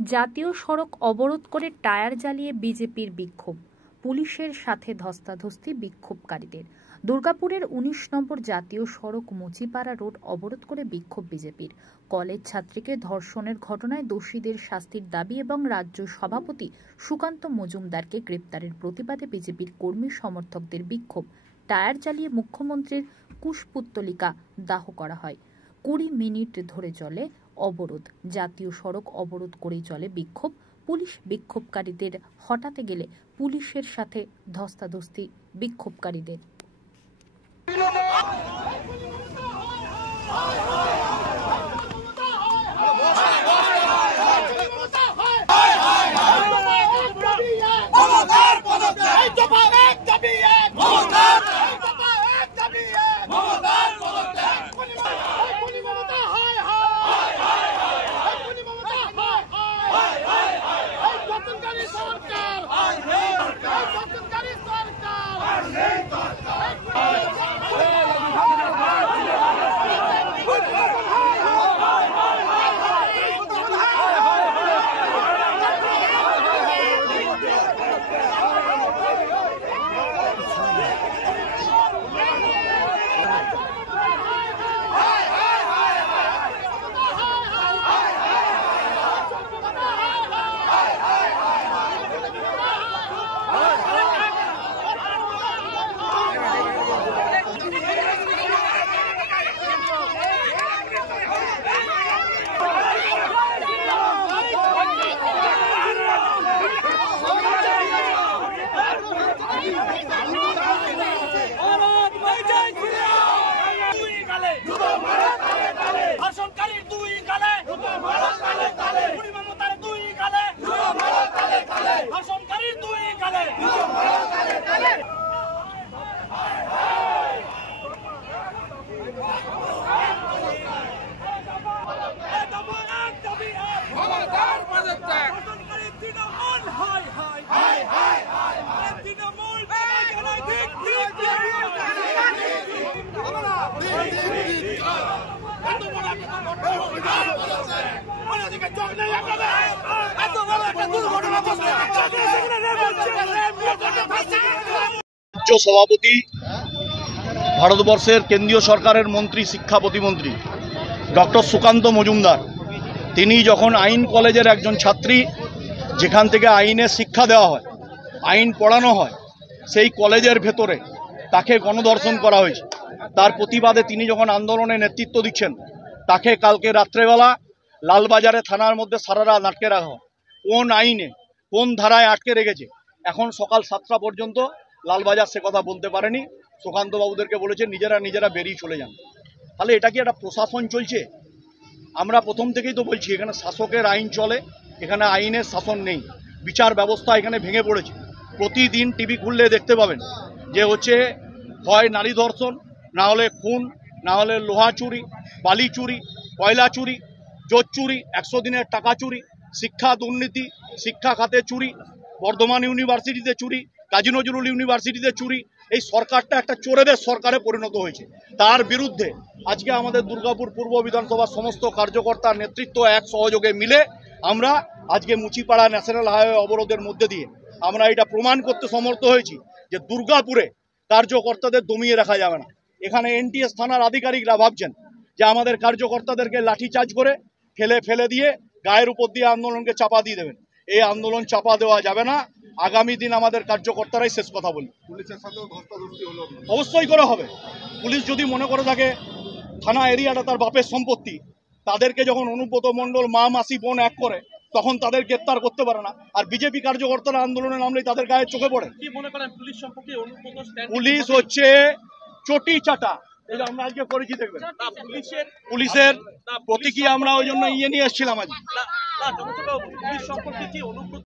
জাতীয় সড়ক অবরোধ করে টায়ার জ্বালিয়ে বিজেপির বিক্ষোভ, পুলিশের সাথে ধস্তাধস্তি বিক্ষোভকারীদের। দুর্গাপুরের ১৯ নম্বর জাতীয় সড়ক মুচিপাড়া রোড অবরোধ করে বিক্ষোভ বিজেপির। কলেজ ছাত্রীকে ধর্ষণের ঘটনায় দোষীদের শাস্তির দাবি এবং রাজ্য সভাপতি সুকান্ত মজুমদারকে গ্রেপ্তারের প্রতিবাদে বিজেপির কর্মী সমর্থকদের বিক্ষোভ। টায়ার জ্বালিয়ে মুখ্যমন্ত্রীর কুশপুত্তলিকা দাহ করা হয়। ২০ মিনিট ধরে চলে অবরোধ। জাতীয় সড়ক অবরোধ করেই চলে বিক্ষোভ। পুলিশ বিক্ষোভকারীদের হটাতে গেলে পুলিশের সাথে ধস্তাধস্তি বিক্ষোভকারীদের। রাজ্য সভাপতি, ভারতবর্ষের কেন্দ্রীয় সরকারের মন্ত্রী, শিক্ষা প্রতিমন্ত্রী ডক্টর সুকান্ত মজুমদার, তিনি যখন আইন কলেজের একজন ছাত্রী, যেখান থেকে আইনের শিক্ষা দেওয়া হয়, আইন পড়ানো হয়, সেই কলেজের ভেতরে তাকে গণধর্ষণ করা হয়েছে। তার প্রতিবাদে তিনি যখন আন্দোলনে নেতৃত্ব দিচ্ছেন, তাকে কালকে রাত্রেবেলা লালবাজারে থানার মধ্যে সারা রাত আটকে রাখা হয়। কোন আইনে, কোন ধারায় আটকে রেখেছে, এখন সকাল 7টা পর্যন্ত লালবাজার সে কথা বলতে পারেনি। সুকান্তবাবুদেরকে বলেছে নিজেরা বেরিয়ে চলে যান। তাহলে এটা কি একটা প্রশাসন চলছে? আমরা প্রথম থেকেই তো বলছি, এখানে শাসকের আইন চলে, এখানে আইনের শাসন নেই। বিচার ব্যবস্থা এখানে ভেঙে পড়েছে। প্রতিদিন টিভি খুললে দেখতে পাবেন যে হচ্ছে হয় নারী ধর্ষণ, না হলে খুন, না হলে লোহা চুরি, বালি চুরি, কয়লা চুরি, জোর চুরি, 100 দিনের টাকা চুরি, শিক্ষা দুর্নীতি, শিক্ষা খাতে চুরি, বর্ধমান ইউনিভার্সিটিতে চুরি, কাজী নজরুল ইউনিভার্সিটিতে চুরি। এই সরকারটা একটা চোরেদের সরকারে পরিণত হয়েছে। তার বিরুদ্ধে আজকে আমাদের দুর্গাপুর পূর্ব বিধানসভার সমস্ত কার্যকর্তার নেতৃত্ব এক সহযোগে মিলে আমরা আজকে মুচিপাড়া ন্যাশনাল হাইওয়ে অবরোধের মধ্যে দিয়ে আমরা এটা প্রমাণ করতে সমর্থ হয়েছি যে দুর্গাপুরে কার্যকর্তাদের দমিয়ে রাখা যাবে না। এখানে এনটিএস থানার আধিকারিকরা ভাবছেন যে আমাদের কার্যকর্তাদেরকে লাঠিচার্জ করে ফেলে দিয়ে গায়ের উপর দিয়ে আন্দোলনকে চাপা দিয়ে দেবেন। এই আন্দোলন চাপা দেওয়া যাবে না। আগামী দিন আমাদের কার্যকর্তারাই শেষ কথা বলি। পুলিশের সাথেও ধস্তাধস্তি হলো? অবশ্যই করে হবে। পুলিশ যদি মনে করে থাকে থানা এরিয়াটা তার বাপের সম্পত্তি, তাদেরকে যখন অনুব্রত মণ্ডল মা মাসি বোন এক করে, তখন তাদের গ্রেপ্তার করতে পারে না। আর বিজেপি কার্যকর্তারা আন্দোলনে নামলেই তাদের গায়ে চোখে পড়ে। কি মনে করেন পুলিশ সম্পর্কে? পুলিশ হচ্ছে চটি চাটা। এটা আমরা আজকে করেছি, দেখবেন। পুলিশের প্রতীকী আমরা ওই জন্য নিয়ে এসেছিলাম আজ।